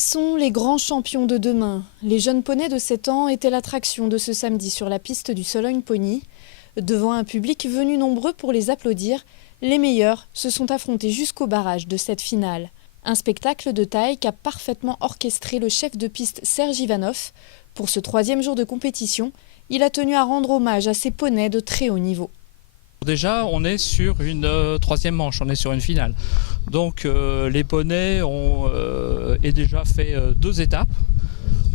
sont les grands champions de demain. Les jeunes poneys de 7 ans étaient l'attraction de ce samedi sur la piste du Sologne Pony. Devant un public venu nombreux pour les applaudir, les meilleurs se sont affrontés jusqu'au barrage de cette finale. Un spectacle de taille qu'a parfaitement orchestré le chef de piste Serge Ivanov. Pour ce 3e jour de compétition, il a tenu à rendre hommage à ces poneys de très haut niveau. Déjà, on est sur une 3e manche, on est sur une finale. Donc les poneys ont déjà fait 2 étapes.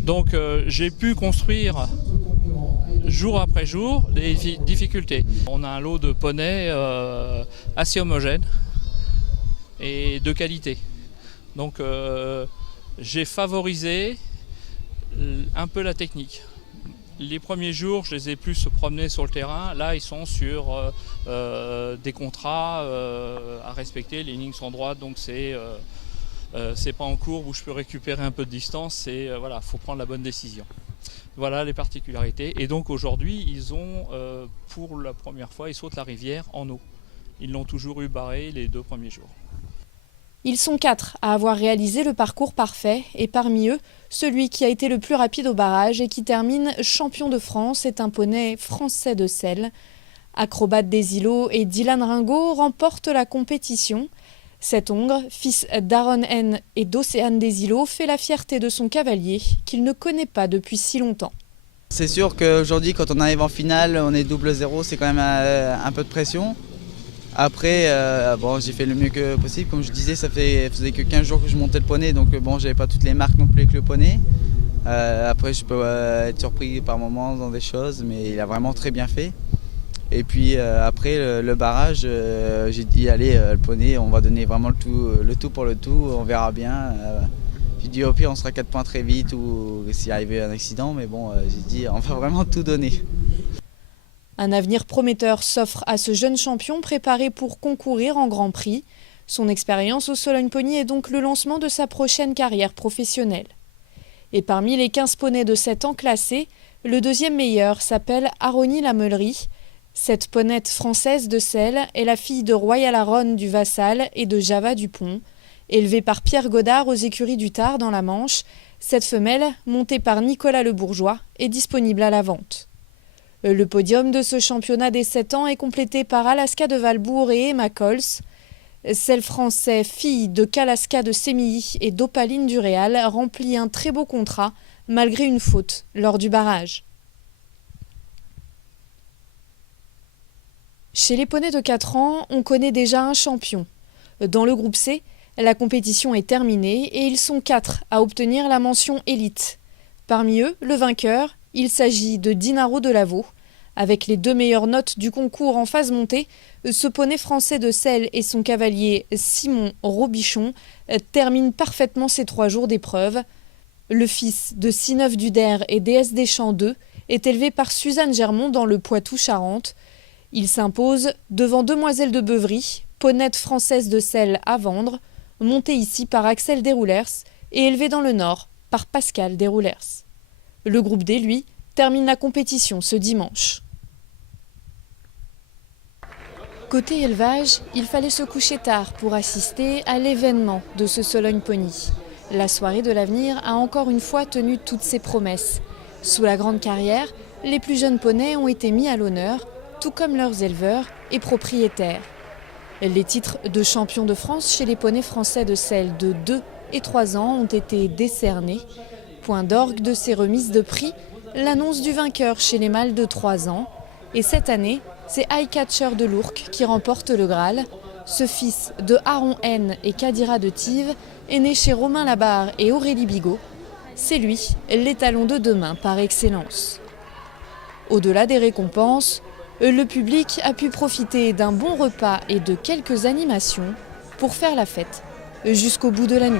Donc j'ai pu construire jour après jour des difficultés. On a un lot de poneys assez homogène et de qualité. Donc j'ai favorisé un peu la technique. Les premiers jours, je les ai plus promenés sur le terrain. Là, ils sont sur des contrats à respecter. Les lignes sont droites, donc c'est pas en courbe où je peux récupérer un peu de distance. Voilà, faut prendre la bonne décision. Voilà les particularités. Et donc aujourd'hui, ils ont, pour la première fois, ils sautent la rivière en eau. Ils l'ont toujours eu barré les 2 premiers jours. Ils sont 4 à avoir réalisé le parcours parfait et parmi eux, celui qui a été le plus rapide au barrage et qui termine champion de France est un poney français de selle. Acrobate des îlots et Dylan Ringot remportent la compétition. Cet hongre, fils d'Aaron N et d'Océane des îlots, fait la fierté de son cavalier qu'il ne connaît pas depuis si longtemps. C'est sûr qu'aujourd'hui, quand on arrive en finale, on est double 0, c'est quand même un peu de pression. Après, bon, j'ai fait le mieux que possible. Comme je disais, ça faisait que 15 jours que je montais le poney, donc bon, j'avais pas toutes les marques non plus avec le poney. Après, je peux être surpris par moments dans des choses, mais il a vraiment très bien fait. Et puis après, le barrage, j'ai dit, allez, le poney, on va donner vraiment le tout pour le tout, on verra bien. J'ai dit, au pire, on sera 4 points très vite ou s'il arrivait un accident, mais bon, j'ai dit, on va vraiment tout donner. Un avenir prometteur s'offre à ce jeune champion préparé pour concourir en Grand Prix. Son expérience au Sologne Pony est donc le lancement de sa prochaine carrière professionnelle. Et parmi les 15 poneys de 7 ans classés, le 2e meilleur s'appelle Aroni Lameulerie. Cette ponette française de selle est la fille de Royal Aron du Vassal et de Java Dupont. Élevée par Pierre Godard aux écuries du Tard dans la Manche, cette femelle, montée par Nicolas Le Bourgeois, est disponible à la vente. Le podium de ce championnat des 7 ans est complété par Alaska de Valbourg et Emma Cols. Celle français, fille de Kalaska de Sémilly et d'Opaline du Réal, remplit un très beau contrat, malgré une faute lors du barrage. Chez les poneys de 4 ans, on connaît déjà un champion. Dans le groupe C, la compétition est terminée et ils sont 4 à obtenir la mention élite. Parmi eux, le vainqueur, il s'agit de Dinaro Delaveau. Avec les 2 meilleures notes du concours en phase montée, ce poney français de selle et son cavalier Simon Robichon terminent parfaitement ces 3 jours d'épreuve. Le fils de Sineuf Duder et déesse des Champs 2 est élevé par Suzanne Germont dans le Poitou-Charentes. Il s'impose devant Demoiselle de Beuvry, ponette française de selle à vendre, montée ici par Axel Desroulers et élevée dans le Nord par Pascal Desroulers. Le groupe D, lui, termine la compétition ce dimanche. Côté élevage, il fallait se coucher tard pour assister à l'événement de ce Sologne Pony. La soirée de l'avenir a encore une fois tenu toutes ses promesses. Sous la grande carrière, les plus jeunes poneys ont été mis à l'honneur, tout comme leurs éleveurs et propriétaires. Les titres de champion de France chez les poneys français de selle de 2 et 3 ans ont été décernés. Point d'orgue de ces remises de prix, l'annonce du vainqueur chez les mâles de 3 ans. Et cette année, c'est Eyecatcher de l'Ourcq qui remporte le Graal. Ce fils de Aaron N et Kadira de Tive est né chez Romain Labarre et Aurélie Bigot. C'est lui, l'étalon de demain par excellence. Au-delà des récompenses, le public a pu profiter d'un bon repas et de quelques animations pour faire la fête jusqu'au bout de la nuit.